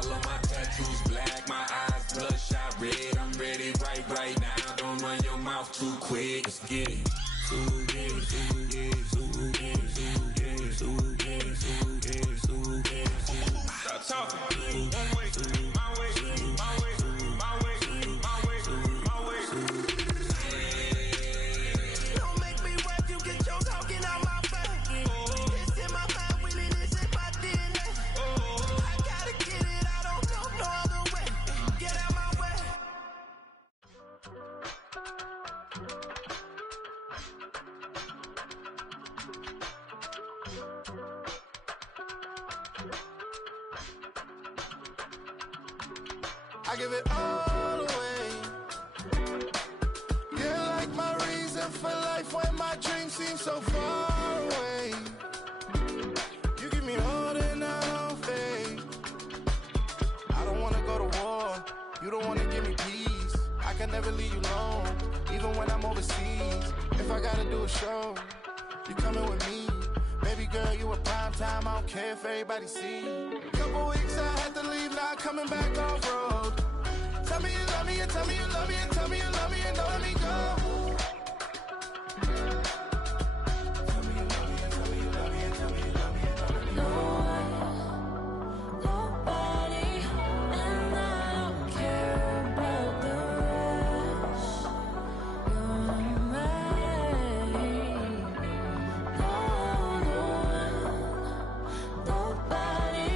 All of my tattoos black, my eyes bloodshot red. I'm ready right now. Don't run your mouth too quick. Let's get it. Stop talking. One way, my way, my way, my way, my way, my way. Don't make me rap, you get your talking out my face. It's in my mind, really, this in my DNA. I gotta get it, I don't know no other way. Get out my way. I give it all away. You're like my reason for life when my dreams seem so far away. You give me more than I don't fade. I don't wanna go to war. You don't wanna give me peace. I can never leave you alone, even when I'm overseas. If I gotta do a show, you coming with me. Baby girl, you a prime time. I don't care if everybody see. Couple weeks I had to leave, now coming back off road. Tell me you love me, and tell me you love me, and tell me you love me, and don't let me go. Tell me you love me, and tell me you love me, and tell me you love me, and don't let me go. Nobody, and I don't care about the rest. You're mine. Nobody,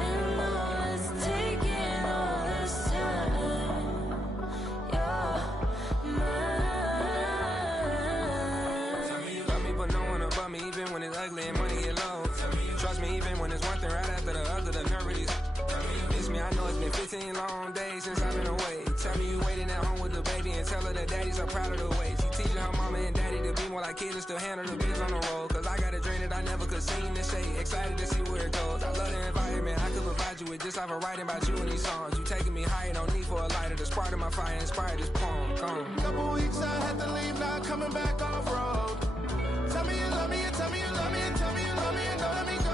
and all is taking all this time. You're mine. Tell me you love me, but no one above me, even when it's ugly and money get low. Trust me, even when it's one thing right after the other, the nerve really. Miss me, I know it's been 15 long days since I've been away. Tell me you waiting at home with the baby and tell her that daddy's so proud of the way. She teaching her mama and daddy to be more like kids and still handle the biz on the road. Cause I got a dream that I never could sing to say. Excited to see where it goes. I love the environment I could provide you with just off of writing about you in these songs. You taking me higher, no need for a lighter. The spark of my fire inspired this poem. Gone. Couple weeks I had to leave, now coming back off road. Tell me you love me, and tell me you love me, and tell me you love me, and don't let me go.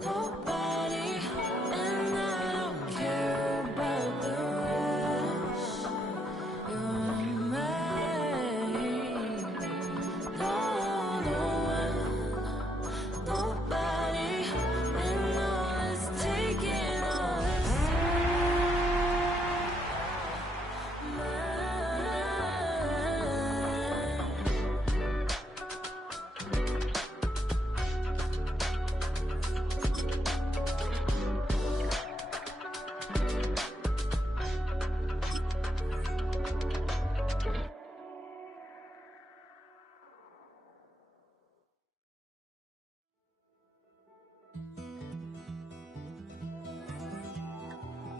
Nobody, and I don't care about the rest. You're mine. Nobody, and all is taking all this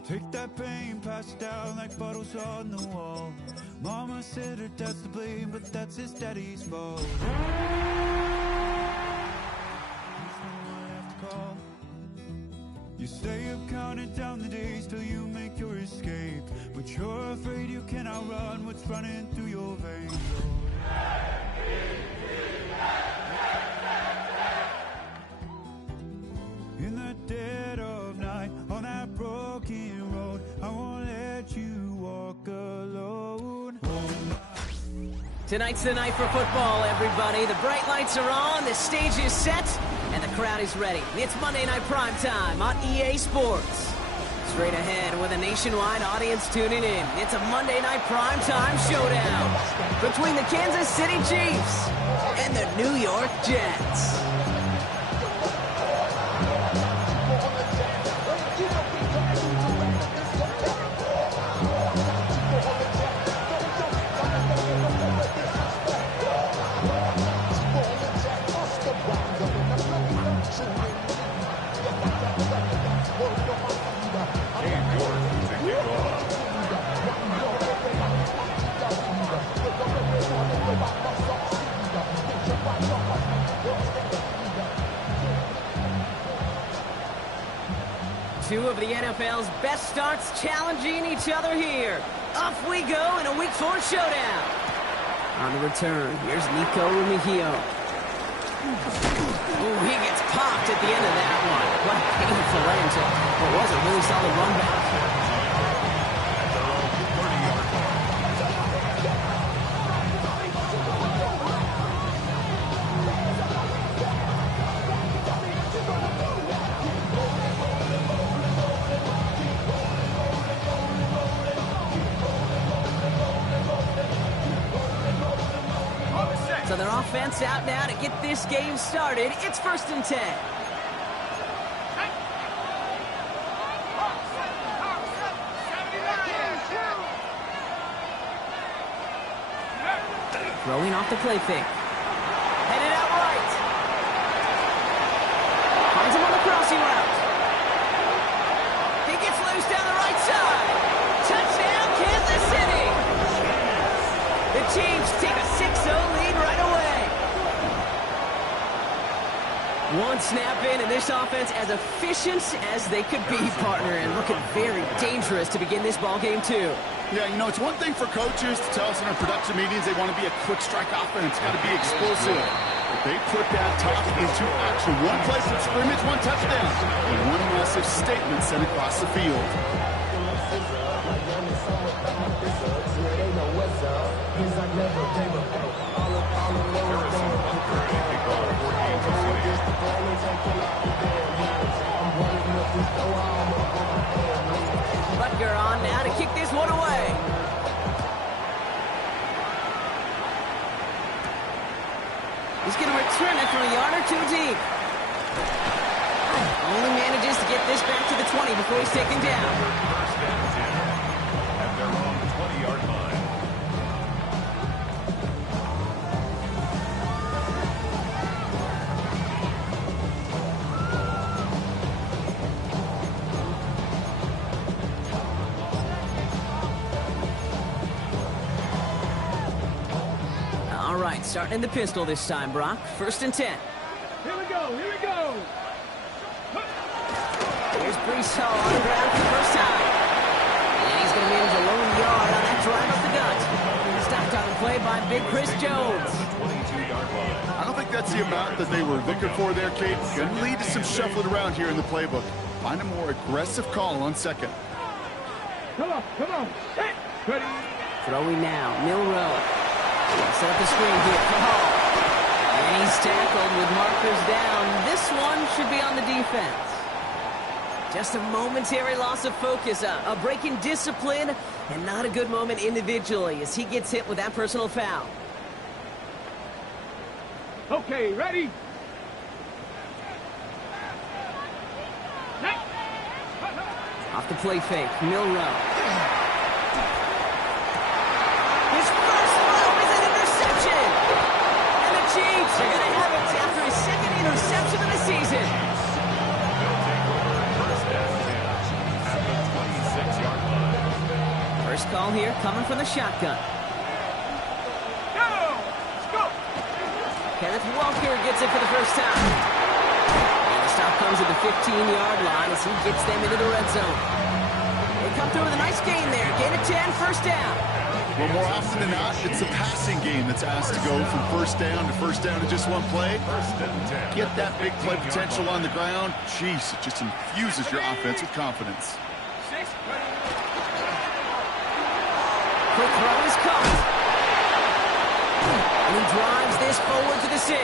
Take that pain, pass it down like bottles on the wall. Mama said her dad's to blame, but that's his daddy's fault. He's the one I have to call. You stay up counting down the days till you make your escape, but you're afraid you cannot run what's running through your veins. In the dead of night, on that broken road, I won't let you walk alone. Tonight's the night for football, everybody. The bright lights are on, the stage is set, and the crowd is ready. It's Monday Night Primetime on EA Sports. Straight ahead with a nationwide audience tuning in, it's a Monday Night Primetime showdown between the Kansas City Chiefs and the New York Jets. Two of the NFL's best starts challenging each other here. Off we go in a Week 4 showdown. On the return, here's Nico Remigio. Oh, he gets popped at the end of that one. What a painful end to what was a really solid run back. So their offense out now to get this game started. It's 1st and 10. Throwing off the play fake. Headed out right. Finds him on the crossing route. He gets loose down the right side. Touchdown, Kansas City. The Chiefs take a 6-0 lead right away. One snap in, and this offense as efficient as they could be, partner, and looking very dangerous to begin this ball game too. Yeah, you know, it's one thing for coaches to tell us in our production meetings they want to be a quick strike offense, got to be explosive. But they put that top into action. One play from scrimmage, one touchdown, and one massive statement sent across the field. Butker on now to kick this one away. He's going to return it from a yard or two deep. Only manages to get this back to the 20 before he's taken down. First and 10 at their own 20-yard line. All right, starting in the pistol this time, Brock. 1st and 10. Here we go, here we go. Here's Brees Hall on the ground for the first time. And he's going to manage a lone yard on that drive up the gut. Stopped on the play by Big Chris Jones. I don't think that's the amount that they were looking for there, Kate. Going to lead to some shuffling around here in the playbook. Find a more aggressive call on second. Come on. Hey, ready. Throwing now, Milroe. Set up the screen here for Hall. And he's tackled with markers down. This one should be on the defense. Just a momentary loss of focus, a break in discipline, and not a good moment individually as he gets hit with that personal foul. Okay, ready. Off the play fake, Milroe. His first throw is an interception. And the Chiefs are going to have it after his second interception of the season. They'll take over first and 10 at the 26-yard line. First call here coming from the shotgun. Go. Kenneth Walker gets it for the first time. And the stop comes at the 15-yard line as he gets them into the red zone. They come through with a nice gain there. Gain of 10, first down. Well, more often than not, it's the passing game that's asked to go from first down to just one play. First and 10. Get that big play potential on the ground. Jeez, it just infuses your offense with confidence. Quick throw is caught. And he drives this forward to the 6.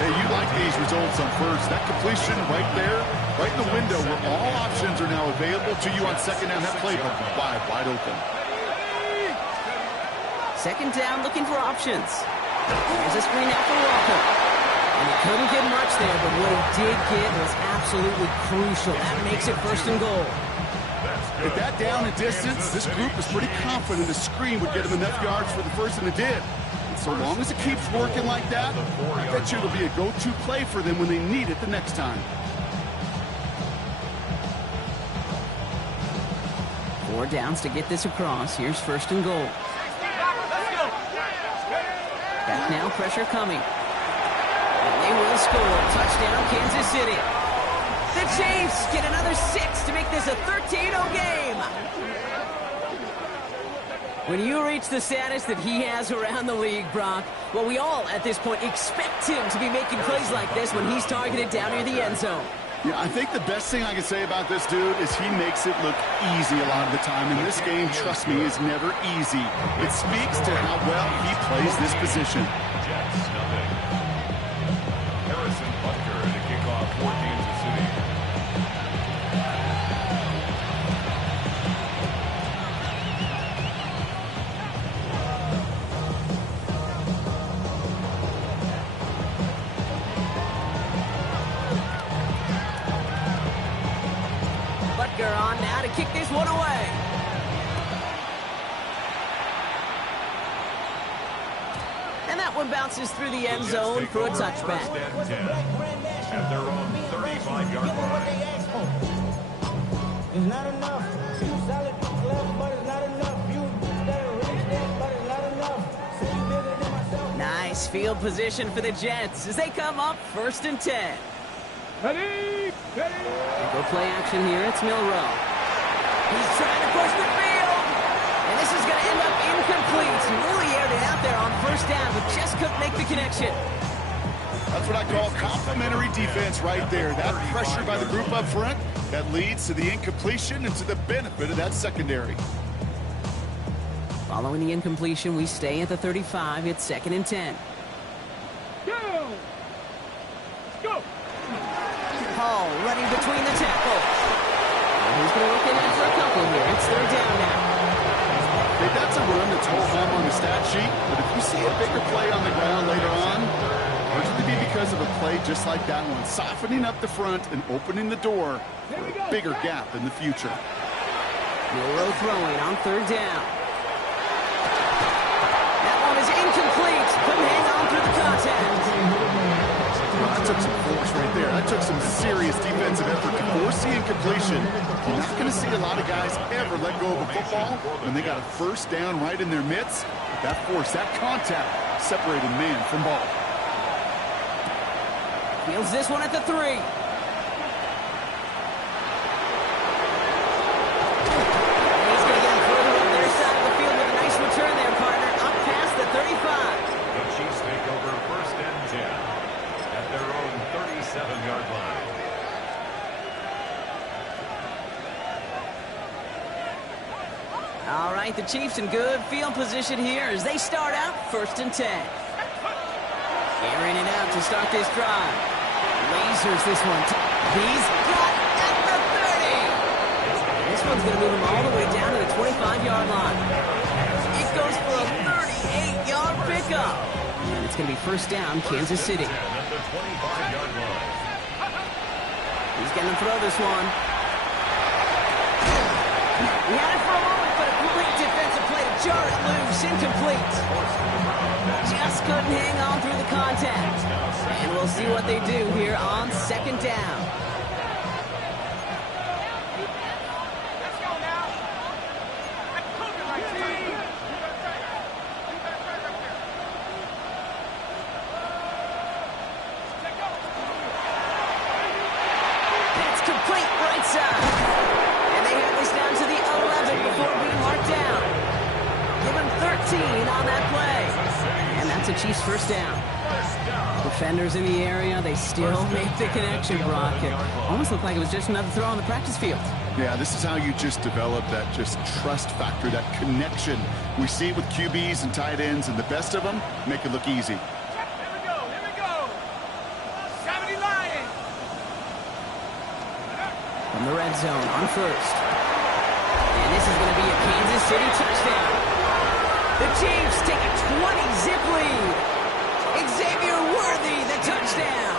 Hey, you like these results on first. That completion right there, right in the window where all options are now available to you on second down. That playbook wide open. Second down, looking for options. There's a screen out for Walker. And he couldn't get much there, but what he did get was absolutely crucial. That makes it first and goal. With that down and distance, this group was pretty confident the screen would get him enough yards for the first, and it did. And so long as it keeps working like that, I bet you it'll be a go-to play for them when they need it the next time. 4 downs to get this across. Here's first and goal. Back now, pressure coming. And they will score. Touchdown, Kansas City. The Chiefs get another 6 to make this a 13-0 game. When you reach the status that he has around the league, Brock, well, we all at this point expect him to be making plays like this when he's targeted down near the end zone. Yeah, I think the best thing I can say about this dude is he makes it look easy a lot of the time. And this game, trust me, is never easy. It speaks to how well he plays this position. Jets, nothing. Harrison Butker to kick off for Kansas City. Butker on now to kick this one away. And that one bounces through the end zone for a touchback. First and 10 at their own 35-yard line. It's not enough. You solid left, but it's not enough. You reach that, but it's not enough. Say you bigger than myself. Nice field position for the Jets as they come up 1st and 10. Ready? Ready? Go play action here. It's Milroe. He's trying to push the field. And this is going to end up incomplete. He really aired it out there on 1st down, but just couldn't make the connection. That's what I call complimentary defense right there. That pressure by the group up front, that leads to the incompletion and to the benefit of that secondary. Following the incompletion, we stay at the 35. It's 2nd and 10. Go! Go! Hall running between the tackles. And he's going to look in for a couple here. It's 3rd down now. Hey, that's a run that's whole home on the stat sheet, but if you see a bigger play on the ground later on, largely be because of a play just like that one, softening up the front and opening the door for a bigger gap in the future. Milroe throwing on 3rd down. That one is incomplete. Couldn't hang on through the contact. That took some force right there. That took some serious defensive effort to force the incompletion. You're not going to see a lot of guys ever let go of a football when they got a 1st down right in their midst. That force, that contact, separated man from ball. Fields this one at the 3. And he's going to get him further up their side of the field with a nice return there, partner. Up past the 35. The Chiefs take over 1st and 10 at their own 37-yard line. All right, the Chiefs in good field position here as they start out 1st and 10. Airing it out to start this drive. Lasers this one. He's got it at the 30. This one's going to move him all the way down to the 25-yard line. It goes for a 38-yard pickup. And it's going to be 1st down, Kansas City. At the 25-yard line. He's going to throw this one. He had it for a moment, but a great defensive play to jar it loose. Incomplete. Just couldn't hang on through the contact. And we'll see what they do here on 2nd down. That's complete right side. And they have this down to the 11 before being marked down. Give him 13 on that play. And that's a Chiefs 1st down. Defenders in the area, they still make the connection, Brock. It almost looked like it was just another throw on the practice field. Yeah, this is how you just develop that just trust factor, that connection. We see it with QBs and tight ends, and the best of them make it look easy. Here we go, here we go. 70 Lions. From the red zone on 1st. And this is going to be a Kansas City touchdown. The Chiefs take a 20-zip lead. Xavier Worthy, the touchdown.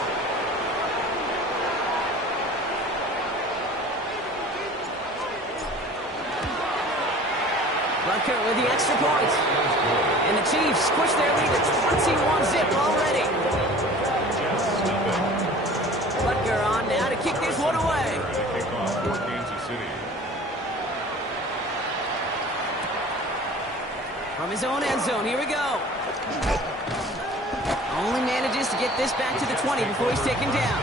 Butker with the extra point. And the Chiefs push their lead to 21-zip already. Butker on now to kick this one away. Kick off for Kansas City. From his own end zone, here we go. Only manages to get this back to the 20 before he's taken down.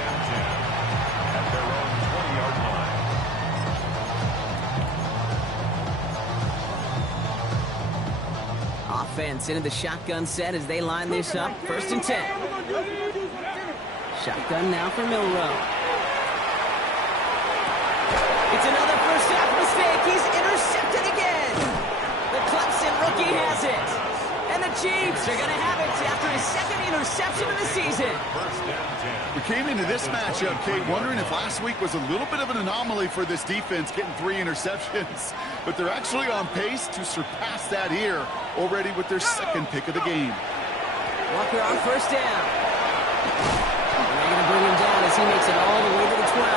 At their own 20-yard line. Offense into the shotgun set as they line this up. 1st and 10. Shotgun now for Milroe. It's another first half mistake. He's intercepted again. The Clemson rookie has it. And the Chiefs are going to have it after his 2nd interception of the season. We came into this matchup, Kate, wondering if last week was a little bit of an anomaly for this defense, getting 3 interceptions. But they're actually on pace to surpass that here already with their 2nd pick of the game. Walker on 1st down. And they're going to bring him down as he makes it all the way to the 12.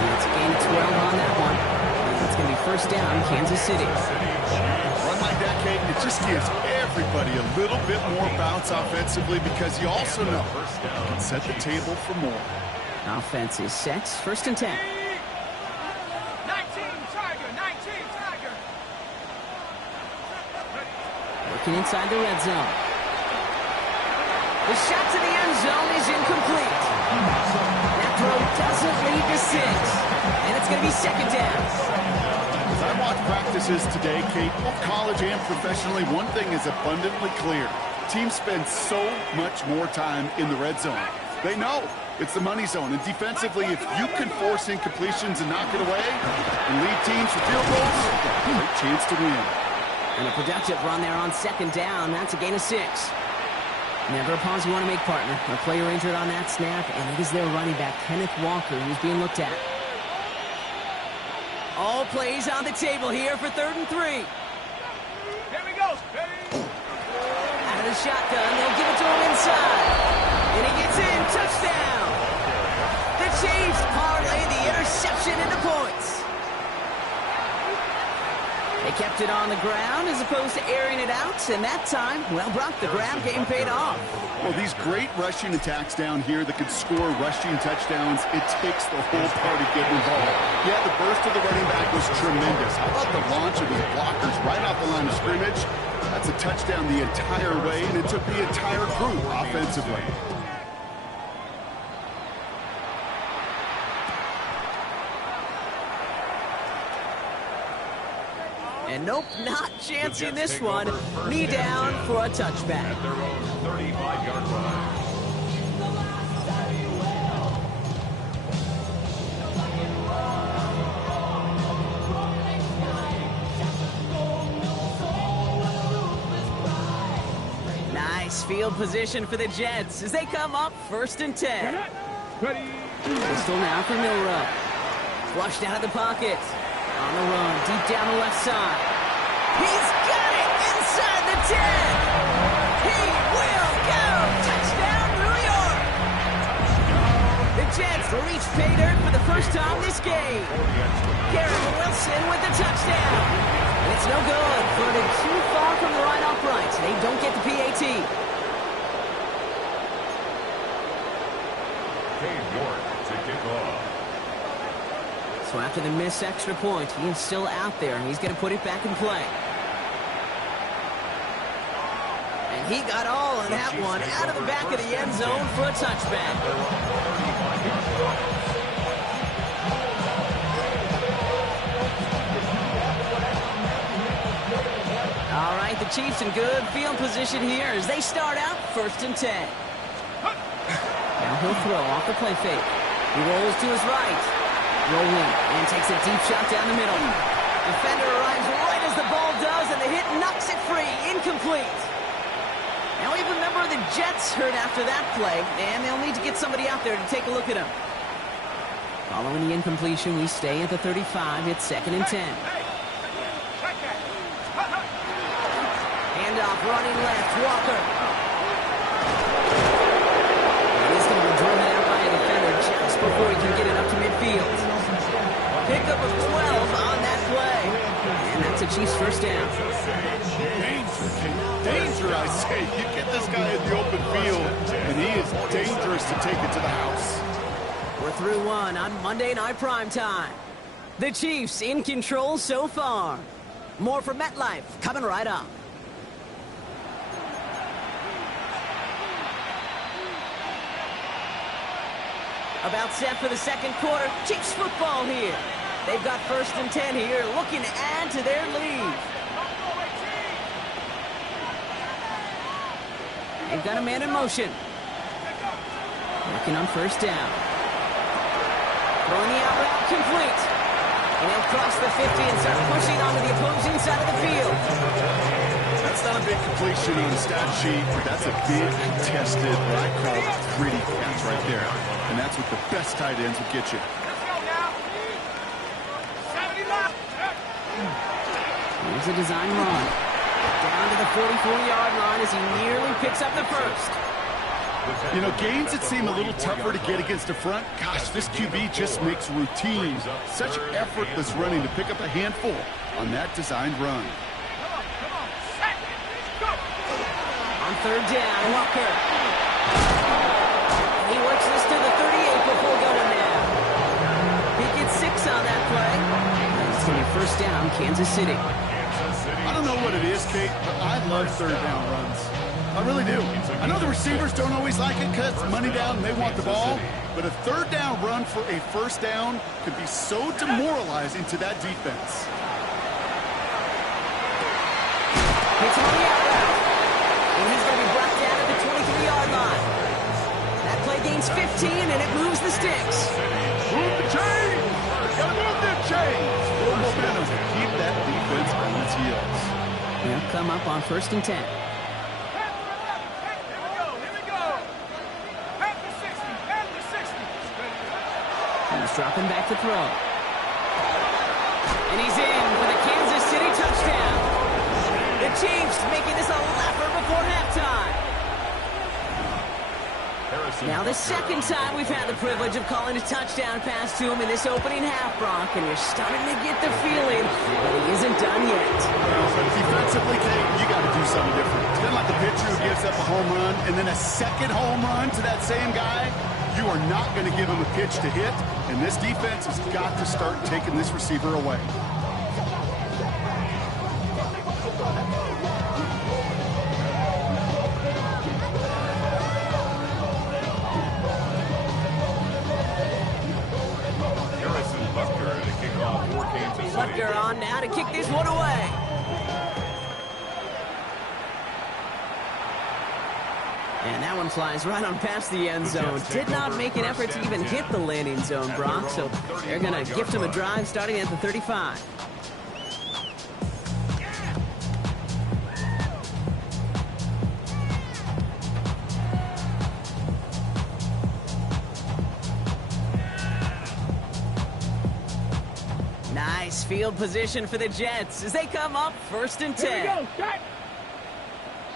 And it's a gain of 12 on that one. And it's going to be 1st down, Kansas City. Run like that, Kate, it just gives everybody a little bit more bounce offensively because you also know you can set the table for more. Offense is set. 1st and 10. 19 Tiger, 19 Tiger. Working inside the red zone. The shot to the end zone is incomplete. That throw doesn't lead to 6. And it's going to be 2nd down. As I watch practices today, Kate, both college and professionally, one thing is abundantly clear. Teams spend so much more time in the red zone. They know it's the money zone. And defensively, if you can force incompletions and knock it away and lead teams for field goals, great chance to win. And a productive run there on 2nd down. That's a gain of 6. Never a pause you want to make, partner. A player injured on that snap, and it is their running back, Kenneth Walker, who's being looked at. All plays on the table here for 3rd and 3. Here we go. Out of the shotgun, they'll give it to him inside. And he gets in, touchdown. The Chiefs parlay the interception into points. They kept it on the ground as opposed to airing it out, and that time, well, Brock, the grab game paid off. Well, these great rushing attacks down here that could score rushing touchdowns, it takes the whole party getting involved. Yeah, the burst of the running back was tremendous. How about the launch of his blockers right off the line of scrimmage? That's a touchdown the entire way, and it took the entire group offensively. And nope, not chancing this one. Knee down for a touchback. At their own 35-yard line. Nice field position for the Jets as they come up 1st and 10. Pistol now for Milroe. Flushed out of the pocket. On the run, deep down the left side. He's got it inside the 10. He will go. Touchdown, New York. The Jets reach pay dirt for the first time this game. Garrett Wilson with the touchdown. And it's no good. Floated too far from the right upright. They don't get the PAT. Cade York to kick off. So after the missed extra point, he is still out there, and he's going to put it back in play. And he got all of that one out of the back of the end zone for a touchback. All right, the Chiefs in good field position here as they start out 1st and 10. Now he'll throw off the play fake. He rolls to his right. Rolling and takes a deep shot down the middle. Defender arrives right as the ball does, and the hit knocks it free. Incomplete. Now even a member of the Jets hurt after that play, and they'll need to get somebody out there to take a look at him. Following the incompletion, we stay at the 35. It's 2nd and 10. Handoff running left. Walker. And he's going to be driven out by a defender just before he can get it up to midfield. Pickup of 12 on that play. And that's a Chiefs 1st down. Danger, I say. You get this guy in the open field, and he is dangerous to take it to the house. We're through one on Monday Night Primetime. The Chiefs in control so far. More from MetLife coming right up. About set for the 2nd quarter. Chiefs football here. They've got 1st and 10 here, looking to add to their lead. They've got a man in motion. Working on first down. Throwing the out route complete. And he'll cross the 50 and start pushing onto the opposing side of the field. That's not a big completion on the stat sheet, but that's a big contested, what I call gritty catch right there. And that's what the best tight ends will get you. Here's a design run. Down to the 44-yard line as he nearly picks up the first. You know, games that seem a little tougher to get against the front, gosh, this QB just makes routine such effortless running to pick up a handful on that designed run. On third down, Walker. He works this to the 38 before going down. He gets 6 on that play. It's going to be first down, Kansas City. I don't know what it is, Kate, but I love third down runs. I really do. I know the receivers don't always like it because it's money down and they want the ball, but a third down run for a first down could be so demoralizing to that defense. Hits him on the out route. And he's going to be brought down at the 23-yard line. That play gains 15, and it moves the sticks. Move the chains! Gotta move them chains! Full momentum to keep that defense on its heels. They'll come up on first and 10. He's dropping back to throw. And he's in for the Kansas City touchdown. The Chiefs making this a laugher before halftime. Now the second time we've had the privilege of calling a touchdown pass to him in this opening half, Brock, and you're starting to get the feeling that he isn't done yet. Well, defensively, Kate, you got to do something different. It's kind of like the pitcher who gives up a home run and then a second home run to that same guy. You are not going to give him a pitch to hit, and this defense has got to start taking this receiver away. Butker on now to kick this one away. And that one flies right on past the end zone. Did not make an effort to even hit the landing zone, Brock, so they're going to gift him a drive starting at the 35. Nice field position for the Jets as they come up first and 10. Here we go, set.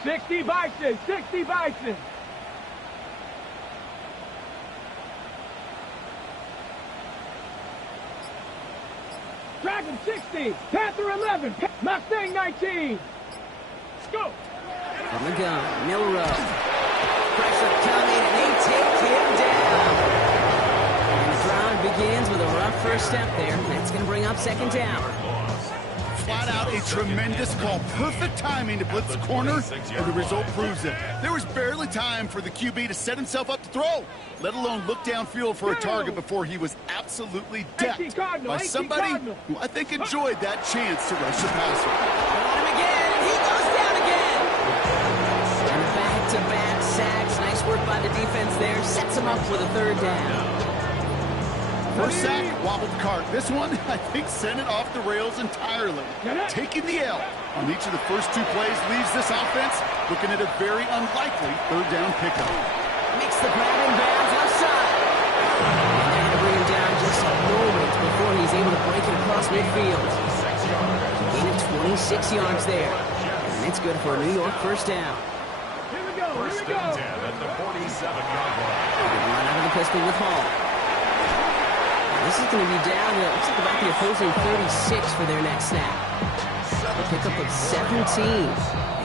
60 Bison, 60 Bison. Dragon 60, Panther 11, Mustang 19. Let's go. From the gun, Milrow. Pressure coming, and they take him down. And the drive begins with a rough first step there. That's going to bring up second down. Flat out a tremendous call. Perfect timing to blitz the corner, and the result proves it. There was barely time for the QB to set himself up to throw, let alone look downfield for a target before he was absolutely decked by somebody who I think enjoyed that chance to rush the passer. On him again, and he goes down again. And back-to-back sacks. Nice work by the defense there. Sets him up with a third down. First sack, wobbled the cart. This one, I think, sent it off the rails entirely. Taking the L on each of the first two plays leaves this offense looking at a very unlikely third down pickup. Makes the grab in bounds left side. And they're going to bring him down just a moment before he's able to break it across midfield. Gain of 26 yards there. And it's good for a New York first down. Here we go, here we go. At the 47-yard line. Run out of the pistol with Hall. This is going to be down to, looks like about the opposing 36 for their next snap. A pickup of 17.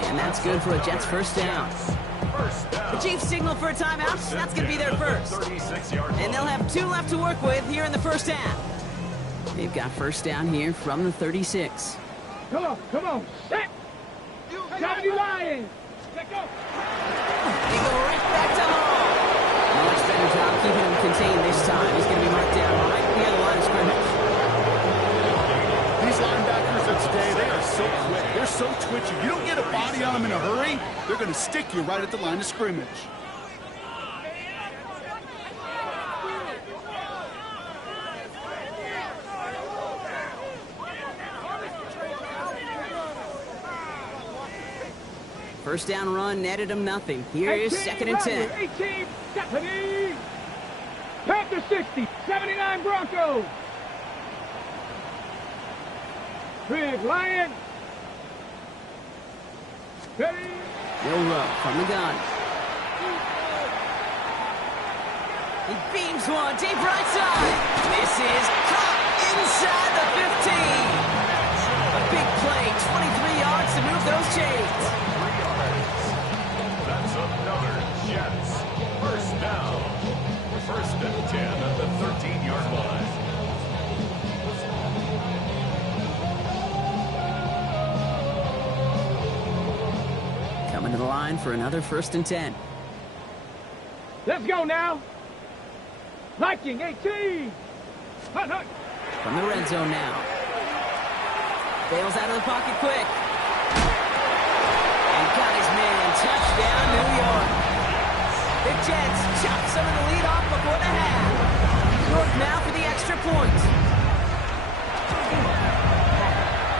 And that's good for a Jets first down. The Chiefs signal for a timeout. That's going to be their first. And they'll have 2 left to work with here in the first half. They've got first down here from the 36. Come on, set. 70 Lions. Let go. They go right back to Hall. Much better job keeping him contained this time. He's going to be marked down right near the line of scrimmage. These linebackers have day, they are so quick. They're so twitchy. You don't get a body on them in a hurry, they're going to stick you right at the line of scrimmage. First down run netted him nothing. Here is 2nd and 10. 18, Stephanie. Panther 60, 79 Broncos. Big Lion. Ready. Will Rowe from the gun. He beams one deep right side. This is caught inside the 15. A big play, 23 yards to move those chains. That's another Jets. First down. First and 10 at the 13-yard line. Coming to the line for another 1st and 10. Let's go now. Viking 18. Hut, hut. From the red zone now. Bails out of the pocket quick. And got his man. Touchdown, New York. The Jets chop some of the lead off before the half. York now for the extra point.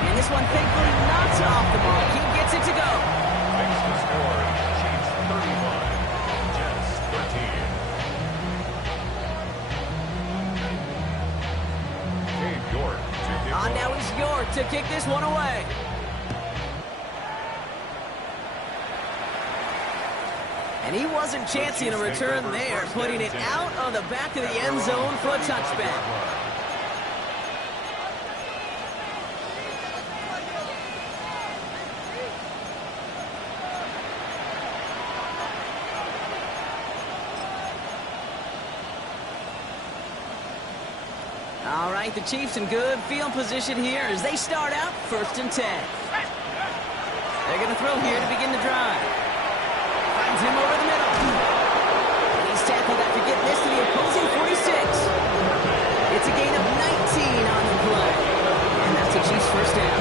And this one thankfully not off the mark. He gets it to go. Makes the score. Chiefs 31. Jets 13. Dave York to kick On now is York to kick this one away. And he wasn't chancing a return there, putting it out of the back of the end zone for a touchback. All right, the Chiefs in good field position here as they start out 1st and 10. They're going to throw here to begin the drive. Finds him over the middle. And he's tackled after getting this to the opposing 46. It's a gain of 19 on the play. And that's the Chiefs' first down.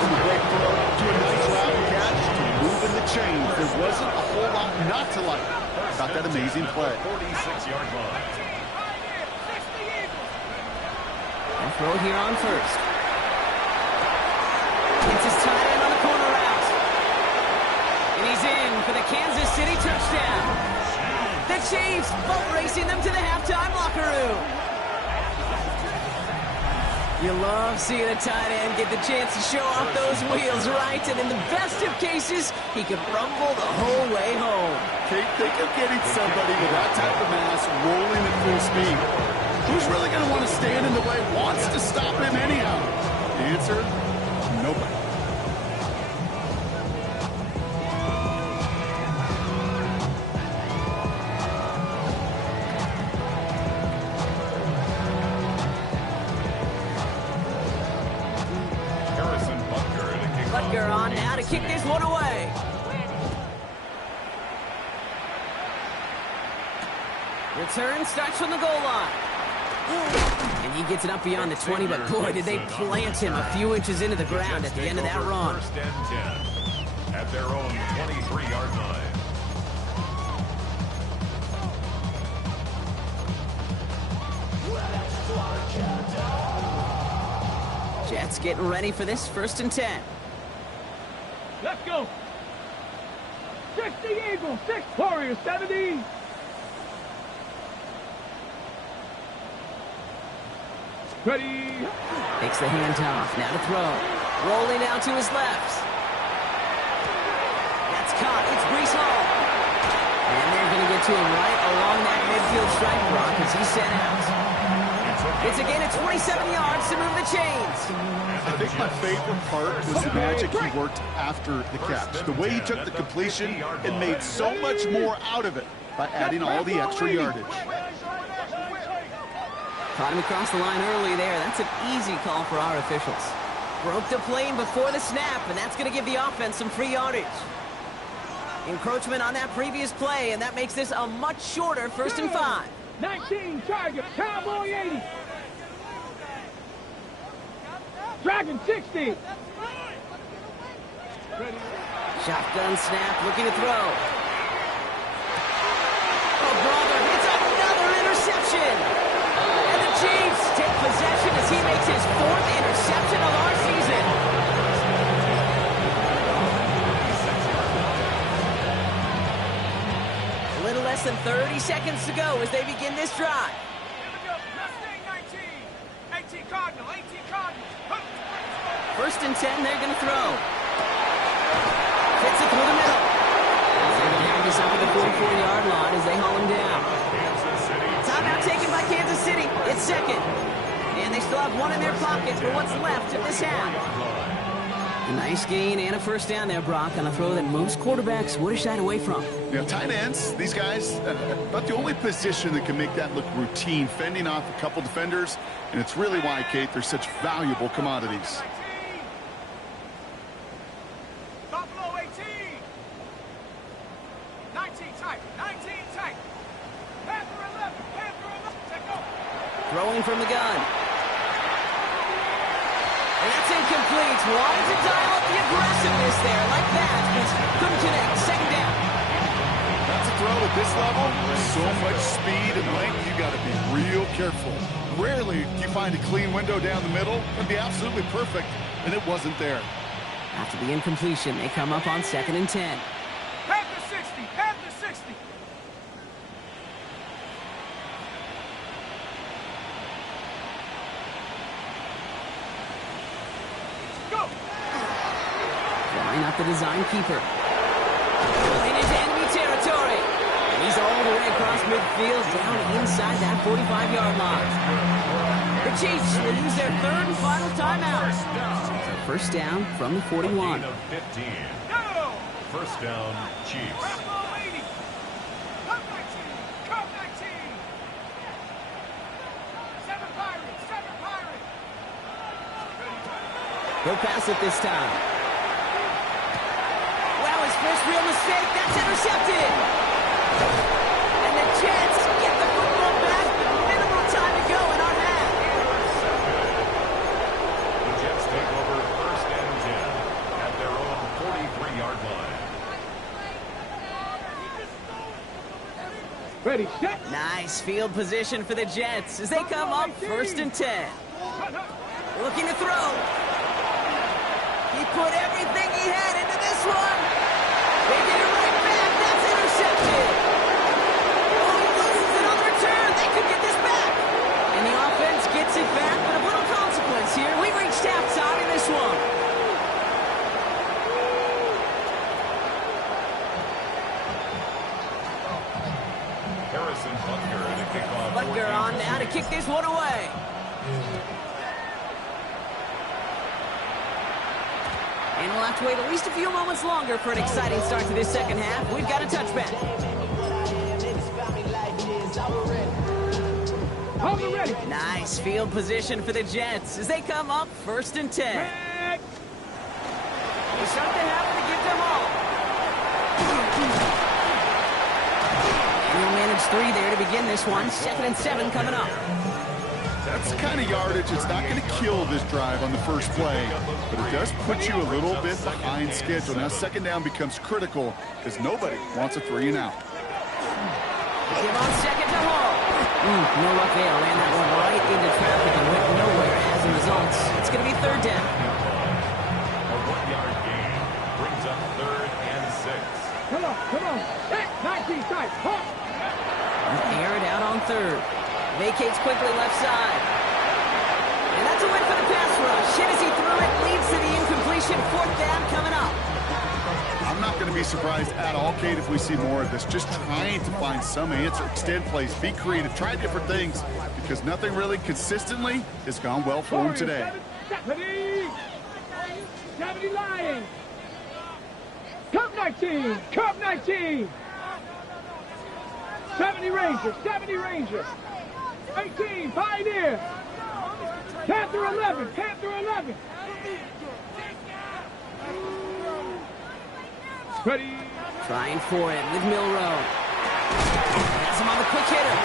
From a great throw to a nice route catch to moving the chains. There wasn't a whole lot not to like about that amazing play. 46-yard line. And throw here on 1st. Gets his tight end on the corner route. And he's in for the Kansas City touchdown. The Chiefs boat racing them to the halftime locker room. You love seeing a tight end get the chance to show off those wheels, right? And in the best of cases, he could rumble the whole way home. Think of getting somebody with that type of mass rolling at full speed. Who's really going to want to stand in the way, wants to stop him anyhow? The answer, nobody. Harrison Butker to kick off. Butker on now to kick this one away. Return starts from the goal line. And he gets it up beyond the 20, but boy, did they plant him a few inches into the ground at the end of that run. First and 10 at their own 23-yard line. Jets getting ready for this 1st and 10. Let's go. 60 Eagles, 6 Warriors, 70. Ready. Takes the handoff, now to throw. Rolling out to his left. That's caught, it's Breece Hall. And they're going to get to him right along that midfield strike block as he's sent out. It's a gain of 27 yards to move the chains. I think my favorite part was the magic he worked after the catch. The way he took the completion and made so much more out of it by adding all the extra yardage. Caught him across the line early there. That's an easy call for our officials. Broke the plane before the snap, and that's going to give the offense some free yardage. Encroachment on that previous play, and that makes this a much shorter 1st and 5. 19 Chargers, Cowboy 80. Dragon 60. Shotgun snap, looking to throw. Oh, brother, it's another interception. And the Chiefs take possession as he makes his 4th interception of our season. A little less than 30 seconds to go as they begin this drive. Mustang 19. 18 Cardinal. 18 Cardinal. 1st and 10, they're going to throw. Fits it through the middle. They're going to have this up at the 44-yard line as they haul him down. Timeout taken by Kansas City. It's 2nd. And they still have 1 in their pocket for what's left of this half. A nice gain and a 1st down there, Brock, on a throw that most quarterbacks would have shied away from. You know, tight ends, these guys, about the only position that can make that look routine, fending off a couple defenders, and it's really why, Kate, they're such valuable commodities. Buffalo 18. 19 tight. 19 tight. Panther 11. Panther 11. Take over. Throwing from the gun. And that's incomplete. Wanted to dial up the aggressiveness there like that, but couldn't connect. 2nd down. That's a throw at this level. So much speed and length, you got to be real careful. Rarely do you find a clean window down the middle. It'd be absolutely perfect, and it wasn't there. After the incompletion, they come up on 2nd and 10. Panther 60. Panther 60. Go. Drawing up the design keeper. Pulling into enemy territory. And he's all the way across midfield down inside that 45-yard line. The Chiefs will use their 3rd and final timeout. So 1st down from the 41. Gain of 15. Go. 1st down, Chiefs. Buffalo 80. Cup 19. Cup 19. 7 Pirates. 7 Pirates. He'll pass it this time. Wow, his first real mistake. That's intercepted. And the Jets get the football back with minimal time to go in our half. The Jets take over 1st and 10 at their own 43-yard line. Ready, set. Nice field position for the Jets as they come up 1st and 10. Looking to throw. He put everything he had into this one. They get it right back. That's intercepted. Oh, he loses it on the return. They could get this back. And the offense gets it back, but of little consequence here. We've reached halftime in this one. Harrison Butker to kick off. Butker on now to kick this one away. And we'll have to wait at least a few moments longer for an exciting start to this 2nd half. We've got a touchback. Hold it ready. Nice field position for the Jets as they come up 1st and 10. Back. They start the half to give them all. And he'll manage 3 there to begin this one. 2nd and 7 coming up. That's the kind of yardage that's not going to kill this drive on the first play, but it does put you a little bit behind schedule. Now 2nd down becomes critical because nobody wants a 3 and out. Give on 2nd to Hall. No luck there. Ran that one right into traffic and went nowhere as a result. It's going to be 3rd down. A 1-yard gain brings up 3rd and 6. Come on. Hey, 19 tight. Hawk. Air it out on 3rd. Vacates quickly left side. And that's a win for the pass rush. Hit as he threw it. Leads to the incompletion. 4th down coming up. I'm not going to be surprised at all, Kate, if we see more of this. Just trying to find some answer, extend plays, be creative, try different things, because nothing really consistently has gone well for him today. 70 Lions. Cup 19. Cup 19. 70 Rangers. 70 Rangers. 18 Pioneer. Panther 11. Panther 11. Ready. Trying for it with Milrow. Has him on the quick hitter.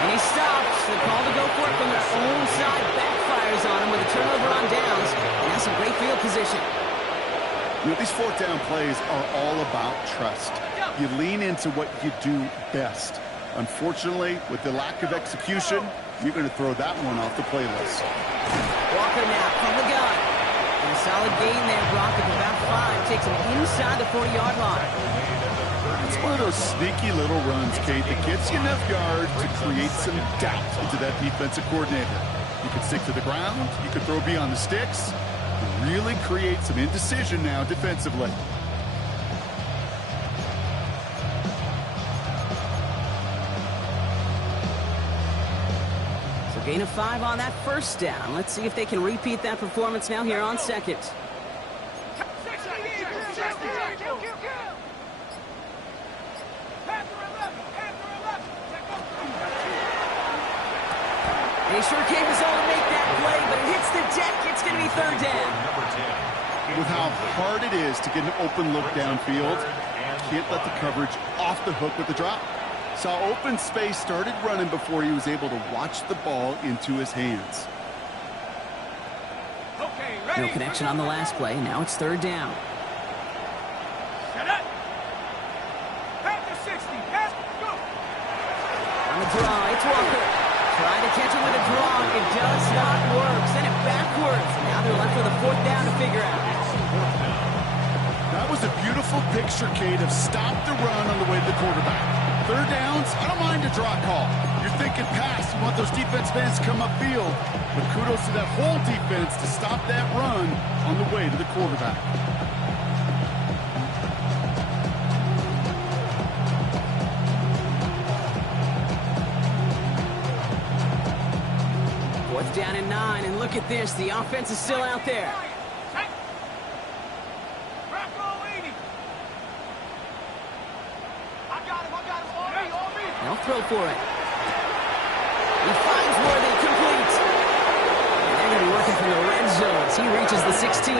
And he stops. The call to go for it from their own side backfires. tires on him with a turnover on downs, and that's some great field position. You know, these fourth down plays are all about trust. You lean into what you do best. Unfortunately, with the lack of execution, you're going to throw that one off the playlist. Walker now from the gun. And a solid gain there, Brock, of about 5. Takes him inside the 40-yard line. It's one of those sneaky little runs, Kate, that gets you enough yards to create some doubt into that defensive coordinator. You can stick to the ground. You can throw beyond the sticks. Really create some indecision now defensively. So gain of 5 on that first down. Let's see if they can repeat that performance now here on second. He sure came his own to make that play, but it hits the deck. It's going to be third down. With how hard it is to get an open look downfield, can't let the coverage off the hook with the drop. Saw open space, started running before he was able to watch the ball into his hands. No connection on the last play. Now it's third down. On the draw, it's Walker. Trying to catch him with a draw. It does not work. Send it backwards. Now they're left with a fourth down to figure out. That was a beautiful picture, Kate, of stop the run on the way to the quarterback. Third downs, I don't mind a draw call. You're thinking pass. You want those defense fans to come upfield. But kudos to that whole defense to stop that run on the way to the quarterback. Fourth down and 9, and look at this. The offense is still out there. They'll throw for it. He finds Worthy, complete. And they're going to be working from the red zone as he reaches the 16.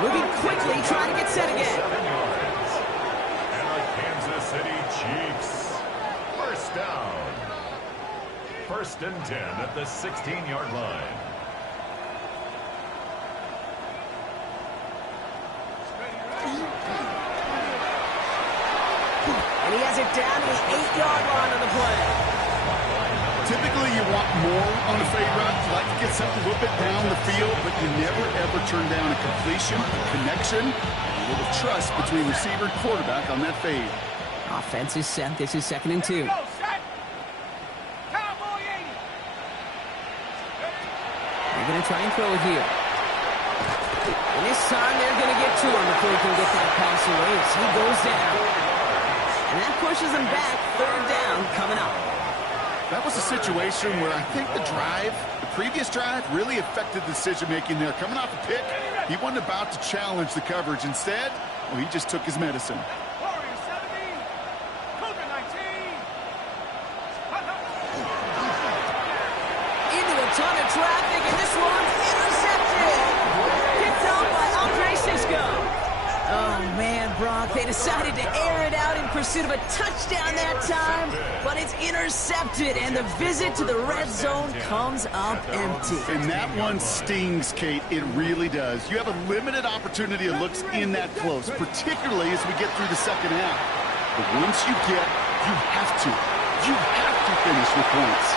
Moving quickly, trying to get set again. And the Kansas City Chiefs. First down. First and 10 at the 16-yard line. And he has it down to the 8-yard line on the play. Typically, you want more on a fade route. You like to get something a little bit down the field, but you never, ever turn down a completion, a connection, and a little trust between receiver and quarterback on that fade. Offense is set. This is second and 2. They're going to try and throw it here. And this time they're going to get to him before he can get that pass away as he goes down. And that pushes him back. Third down coming up. That was a situation where I think the previous drive, really affected the decision-making there. Coming off a pick, he wasn't about to challenge the coverage. Instead, well, he just took his medicine. Ton of traffic, and this one's intercepted. Picked off by Andre Cisco. Oh, man, Brock, they decided to air it out in pursuit of a touchdown that time, but it's intercepted, and the visit to the red zone comes up empty. And that one stings, Kate. It really does. You have a limited opportunity of looks in that close, particularly as we get through the second half. But once you have to finish with points.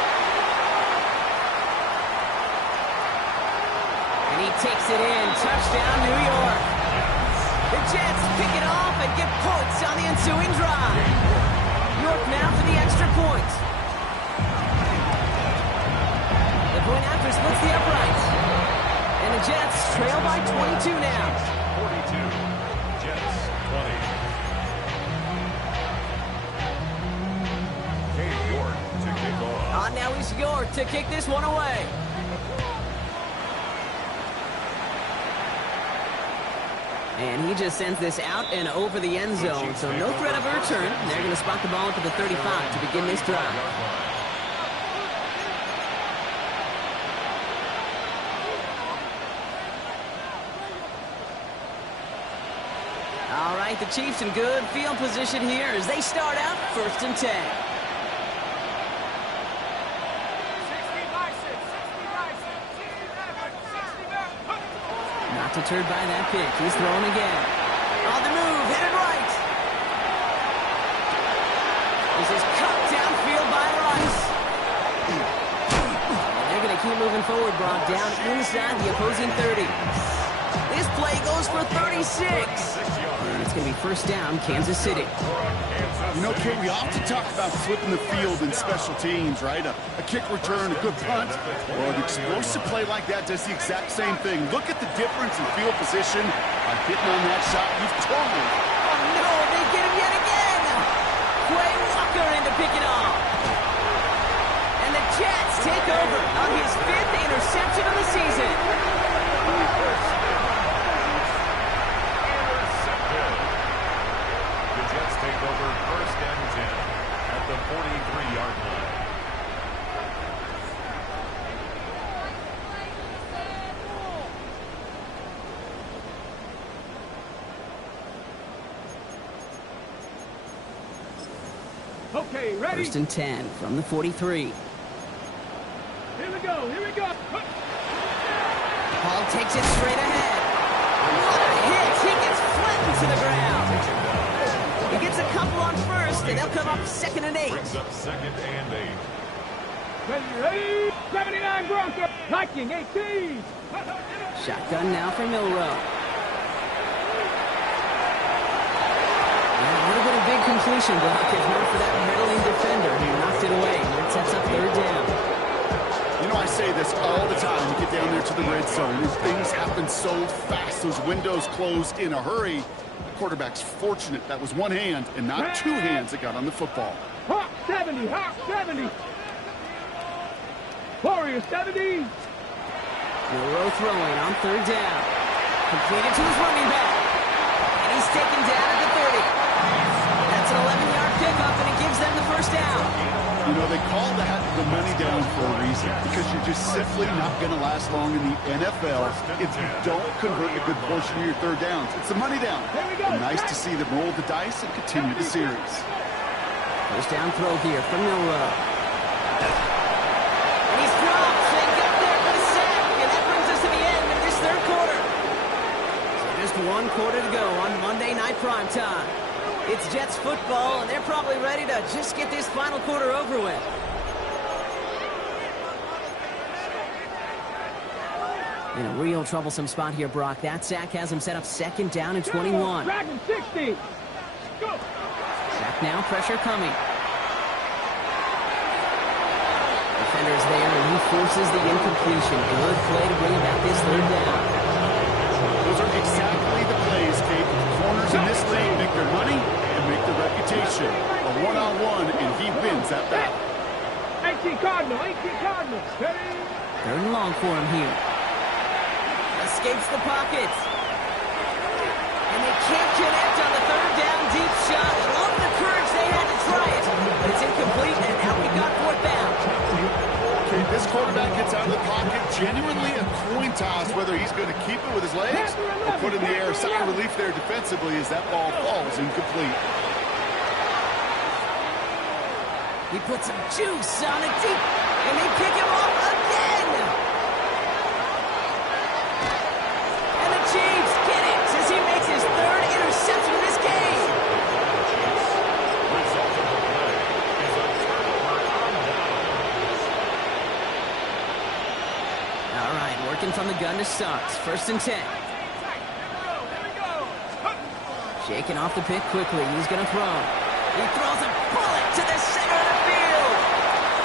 He takes it in. Touchdown, New York. The Jets pick it off and get points on the ensuing drive. York now for the extra point. The point after splits the uprights. And the Jets trail by 22 now. 42. Jets 20. Cade York to kick off. On now is York to kick this one away. And he just sends this out and over the end zone, so no threat of a return. They're going to spot the ball at the 35 to begin this drive. All right, the Chiefs in good field position here as they start out first and 10. Not deterred by that pick. He's throwing again. On the move, hit it right. This is cut downfield by Rice. They're going to keep moving forward, Brock, down inside the opposing 30. This play goes for 36. And it's going to be first down, Kansas City. You know, Kate, we often talk about flipping the field in special teams, right? A kick return, a good punt. Well, an explosive play like that does the exact same thing. Look at the difference in field position by hitting on that shot. You've totally... Oh, no, they get him yet again. Quay Walker in to pick it off. And the Jets take over on his 5th interception of the season. Take over first and 10 at the 43-yard line. Okay, ready? First and 10 from the 43. Here we go, here we go. Hall takes it straight ahead. What a hit! He gets flattened to the ground. He gets a couple on first, and they'll come up 2nd and 8. Brings up 2nd and 8. Ready? 79 Broncos. Viking 18. Shotgun now for Milrow. A little bit of big completion block, if not for that meddling defender who knocked it away. That sets up 3rd down. You know, I say this all the time. You get down there to the red zone, and things happen so fast. Those windows close in a hurry. Quarterback's fortunate that was one hand and not two hands that got on the football. Hawk 70, Hawk 70. Warrior 70. Milrow throwing on 3rd down. Completed to his running back. And he's taken down at the 30. That's an 11-yard pickup, and it gives them the first down. You know, they call that the money down for a reason, because you're just simply not going to last long in the NFL if you don't convert a good portion of your 3rd downs. It's the money down. And nice to see them roll the dice and continue the series. First down throw here from Milrow. And he's dropped. They get there for the sack, and that brings us to the end of this 3rd quarter. So just 1 quarter to go on Monday Night Primetime. It's Jets football, and they're probably ready to just get this final quarter over with. In a real troublesome spot here, Brock. That sack has him set up 2nd down and 21. Dragon 60. Go. Sack now, pressure coming. Defender's there, and he forces the incompletion. Good play to bring about this 3rd down. Those are exactly the plays, Kate. Corners in this league make their money and make their reputation. A one-on-one, and he wins that battle. 18 Cardinal, 18 Cardinal. Ready? 3rd and long for him here. Escapes the pocket. And they can't connect on the 3rd down deep shot. I love the courage they had to try it. But it's incomplete, and now we got 4th down. Okay, this quarterback gets out of the pocket. Genuinely a coin toss whether he's going to keep it with his legs or put it in the air. Sigh of relief there defensively as that ball falls incomplete. He puts some juice on it deep, and they pick him up again. And the Chiefs get it as he makes his 3rd interception of this game. All right, working from the gun to start. 1st and 10. Shaking off the pick quickly. He's going to throw. He throws a bullet to the center of the field.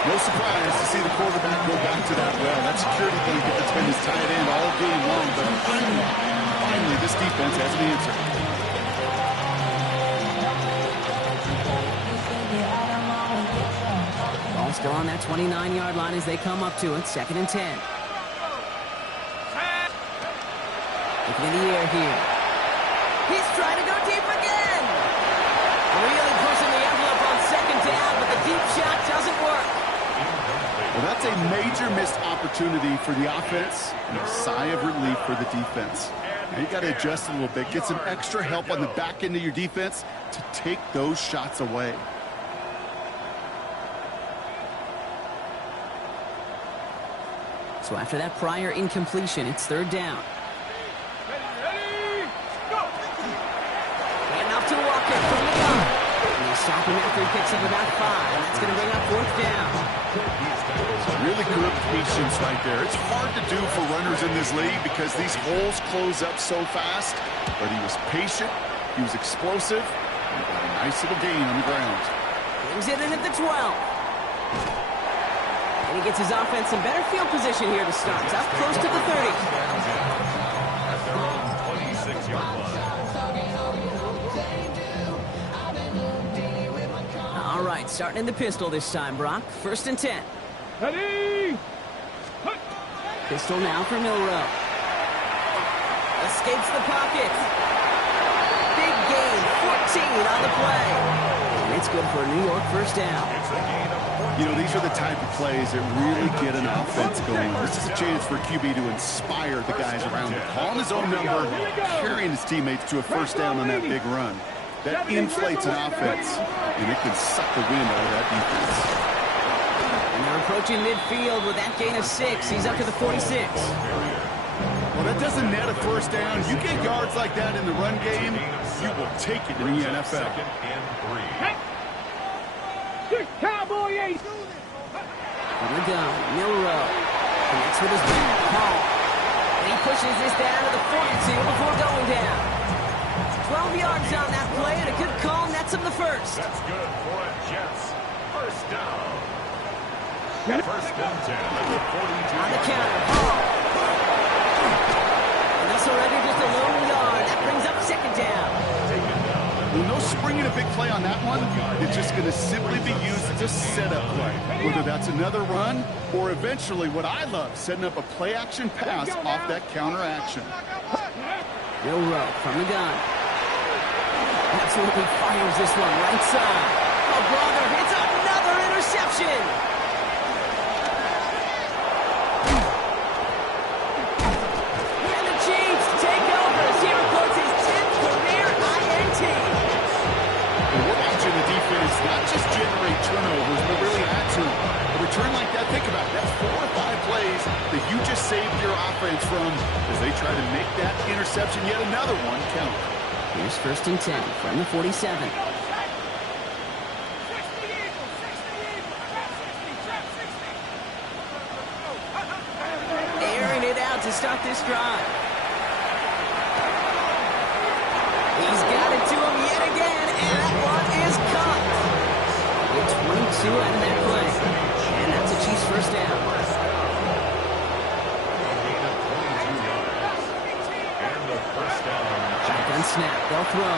No surprise to see the quarterback go back to that well. That security blanket that's been his tight end all game long. But finally, this defense has an answer. Ball still on that 29-yard line as they come up to it. 2nd and 10. Looking in the air here. He's trying to go deep again. Really pushing the envelope on 2nd down, but the deep shot doesn't work. Well, that's a major missed opportunity for the offense and a sigh of relief for the defense. Now you got to adjust a little bit, get some extra help on the back end of your defense to take those shots away. So after that prior incompletion, it's 3rd down. Ready, stop him after he picks up about 5. That's going to bring up 4th down. Really good patience right there. It's hard to do for runners in this league because these holes close up so fast. But he was patient, he was explosive, and got a nice little gain on the ground. Brings it in at the 12. And he gets his offense in better field position here to start. It's up close to the 30. At their own 26-yard line. All right, starting in the pistol this time, Brock. 1st and 10. Ready? Pistol now for Milroe. Escapes the pocket. Big gain, 14 on the play. And it's good for a New York 1st down. You know, these are the type of plays that really get an offense going. This is a chance for QB to inspire the guys around him. Calling his own number, carrying his teammates to a 1st down on that big run. That inflates an offense, and it can suck the wind out of that defense. And they're approaching midfield with that gain of 6. He's up to the 46. Well, that doesn't net a 1st down. You get yards like that in the run game, you will take it in the NFL. 2nd and 3. Cowboy 8. Here we go. Milroe connects with his back. Hall. And he pushes this down to the 42 before going down. 12 yards on that play, and a good call nets him the 1st. That's good for a Jets 1st down. 1st and 10 at the 42. On the counter. Hall. And that's already just a lone yard. That brings up 2nd down. Well, no springing a big play on that one. It's just going to simply be used as a setup play. Whether that's another run or eventually what I love, setting up a play-action pass off that counter action. Milroe from the gun. Absolutely fires this one right side. Oh, brother, it's another interception. And the Chiefs take over as he records his 10th career INT. And we're watching the defense not just generate turnovers, but really add to them. A return like that, think about it. That's 4 or 5 plays that you just saved your offense from as they try to make that interception, yet another one, count. Here's 1st and 10 from the 47. Airing it out to start this drive. He's got it to him yet again, and that one is caught. Get 22 out of that play. And that's a Chiefs 1st down. Shotgun snap, they'll throw.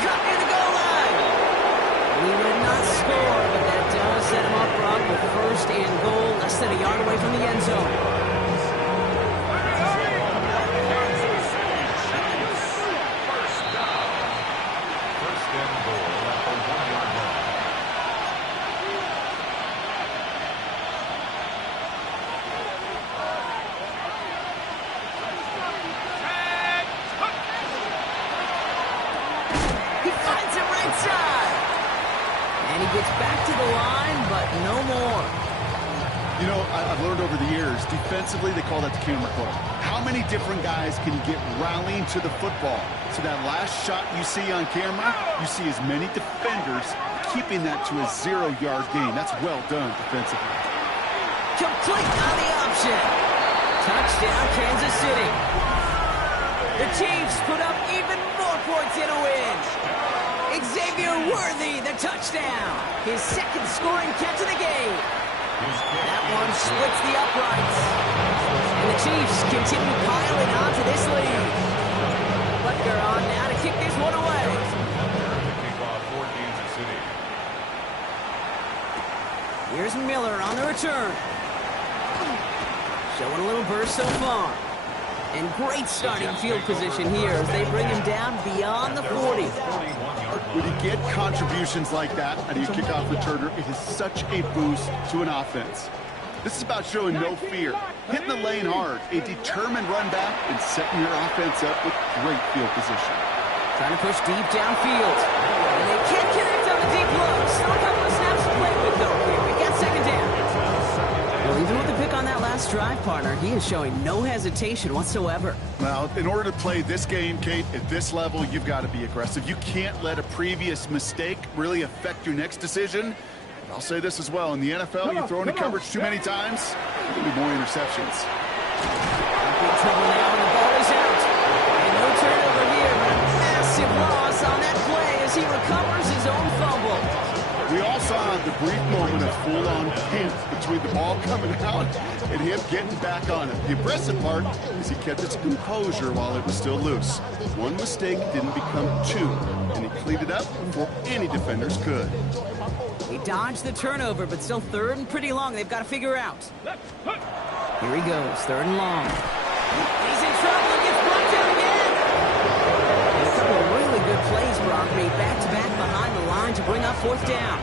Cut near the goal line. He would not score, but that does set him up wrong with 1st and goal, less than a yard away from the end zone. Gets back to the line, but no more. You know, I've learned over the years, defensively, they call that the camera club. How many different guys can you get rallying to the football? So that last shot you see on camera, you see as many defenders keeping that to a 0-yard gain. That's well done defensively. Complete on the option. Touchdown, Kansas City. The Chiefs put up even more points in a win. Xavier Worthy, the touchdown. His 2nd scoring catch of the game. That one splits the uprights. And the Chiefs continue piling on to this lead. Butker on now to kick this one away. Kickoff for Kansas City. Here's Miller on the return. Showing a little burst so far. And great starting field position here as they bring him down beyond the 40. When you get contributions like that out of your kickoff returner, it is such a boost to an offense. This is about showing no fear, hitting the lane hard, a determined run back, and setting your offense up with great field position. Trying to push deep downfield. And they can't connect on the deep low. Still a couple of snaps to play with, though. Here we got 2nd down. Well, even with the pick on that last drive, partner, he is showing no hesitation whatsoever. Well, in order to play this game, Kate, at this level, you've got to be aggressive. You can't let a previous mistake really affect your next decision. I'll say this as well. In the NFL, you throw into coverage too many times, there'll be more interceptions. Big trouble now, and the ball is out. And no turnover here, but a massive loss on that play as he recovers his own fumble. We all saw the brief moment of full-on panic between the ball coming out and him getting back on it. The impressive part is he kept his composure while it was still loose. One mistake didn't become two, and he cleaned it up before any defenders could. He dodged the turnover, but still third and pretty long. They've got to figure out. Here he goes, third and long. He's in trouble and gets brought down again. And a couple of really good plays, Brock, made back-to-back behind the line to bring up fourth down.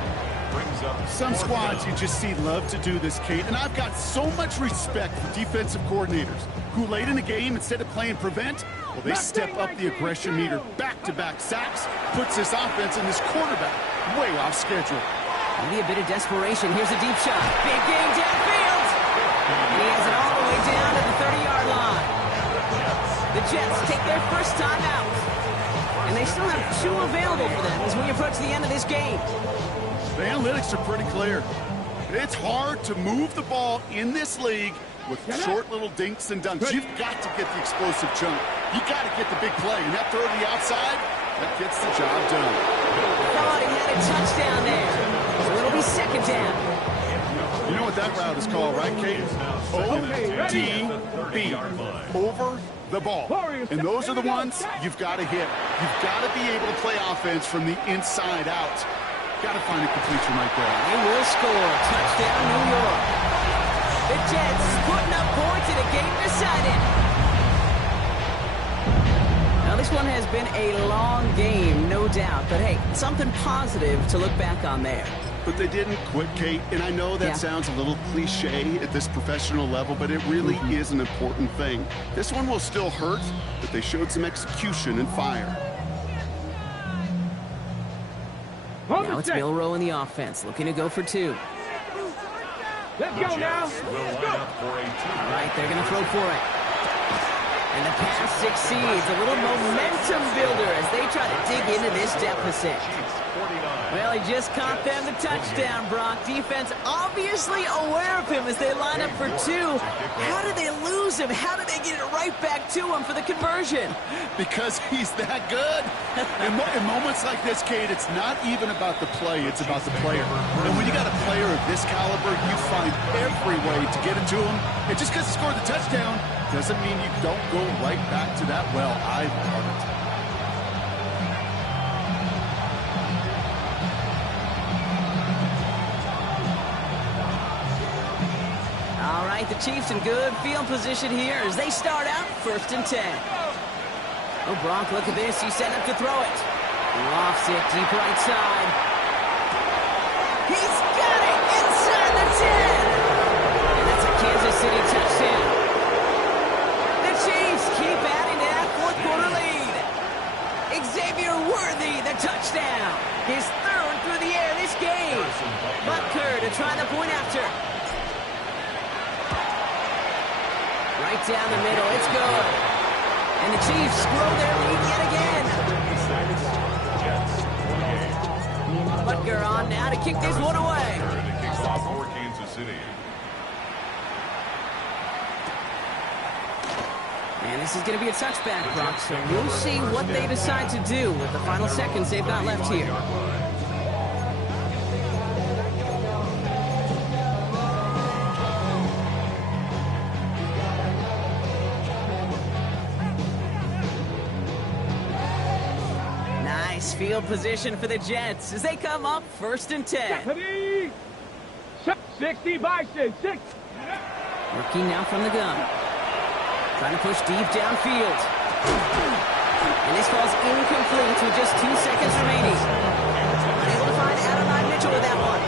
Some squads you just see love to do this, Kate, and I've got so much respect for defensive coordinators who late in the game, instead of playing prevent, well, they step up the aggression meter. Back-to-back sacks puts this offense and this quarterback way off schedule. Maybe a bit of desperation. Here's a deep shot. Big game downfield. And he has it all the way down to the 30-yard line. The Jets take their first time out. And they still have two available for them as we approach the end of this game. The analytics are pretty clear. It's hard to move the ball in this league with short little dinks and dunks. You've got to get the explosive chunk. You got to get the big play. And that throw to the outside, that gets the job done. Thought he had a touchdown there. So it'll be second down. You know what that route is called, right, Kate? ODB. Over the ball. And those are the ones you've got to hit. You've got to be able to play offense from the inside out. Got to find a completion right there. They will score. Touchdown, New York. The Jets putting up points in a game decided. Now, this one has been a long game, no doubt. But, hey, something positive to look back on there. But they didn't quit, Kate. And I know that sounds a little cliche at this professional level, but it really is an important thing. This one will still hurt, but they showed some execution and fire. Now it's Milroe in the offense, looking to go for two. Let's go now. All right, they're going to throw for it. And the pass succeeds. A little momentum builder as they try to dig into this deficit. Well, he just caught them the touchdown, Brock. Defense obviously aware of him as they line up for two. How did they lose him? How did they get it right back to him for the conversion? Because he's that good. In moments like this, Kate, it's not even about the play, it's about the player. And when you got a player of this caliber, you find every way to get it to him. And just because he scored the touchdown doesn't mean you don't go right back to that well. I love it. All right, the Chiefs in good field position here as they start out 1st and 10. Oh, Brock, look at this. He's set up to throw it. Lofts it deep right side. He's got it inside the 10. And that's a Kansas City touchdown. The Chiefs keep adding to that fourth quarter lead. Xavier Worthy, the touchdown. His third through the air this game. Butker to try the point after. Right down the middle, it's good. And the Chiefs grow their lead yet again. Butker on now to kick this one away. And this is going to be a touchback, Brock, so we'll see what they decide to do with the final seconds they've got left here. Field position for the Jets as they come up 1st and 10. 60 Bison, 6. Working now from the gun. Trying to push deep downfield. And this falls incomplete with just 2 seconds remaining. Unable to find Adonai Mitchell with that one.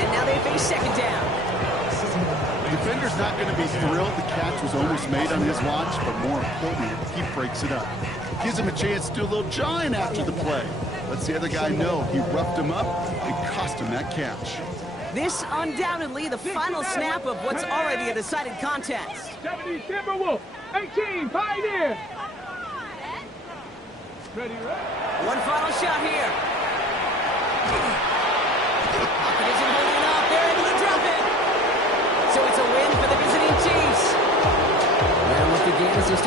And now they face second down. The defender's not going to be thrilled the catch was almost made on his watch, but more importantly, he breaks it up. Gives him a chance to do a little jawing after the play. Lets the other guy know he roughed him up and cost him that catch. This undoubtedly the final snap of what's already a decided contest. 70 Timberwolves, 18 Pioneers. Ready, One final shot here. Pocket isn't holding up. They're able to drop it. So it's a win for the visiting Chiefs. And with the game is just